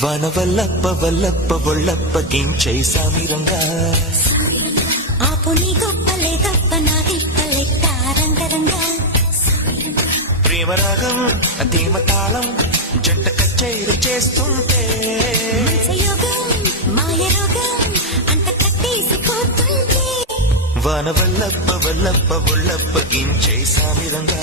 వనవల్లప్ప వల్లప్ప ఒళ్ళప్ప గించై సామిరంగా ఆపుని గొప్పలే గొప్ప నాది పల్లెట్ట రంగరంగా ప్రేమరాగం ధీమ తాళం జంట కచేరి చేస్తుంటే మాయ రోగం అంత కట్టేసిపోతుంటే వనవల్లప్ప వల్లప్ప ఒళ్ళప్ప గించై సామిరంగా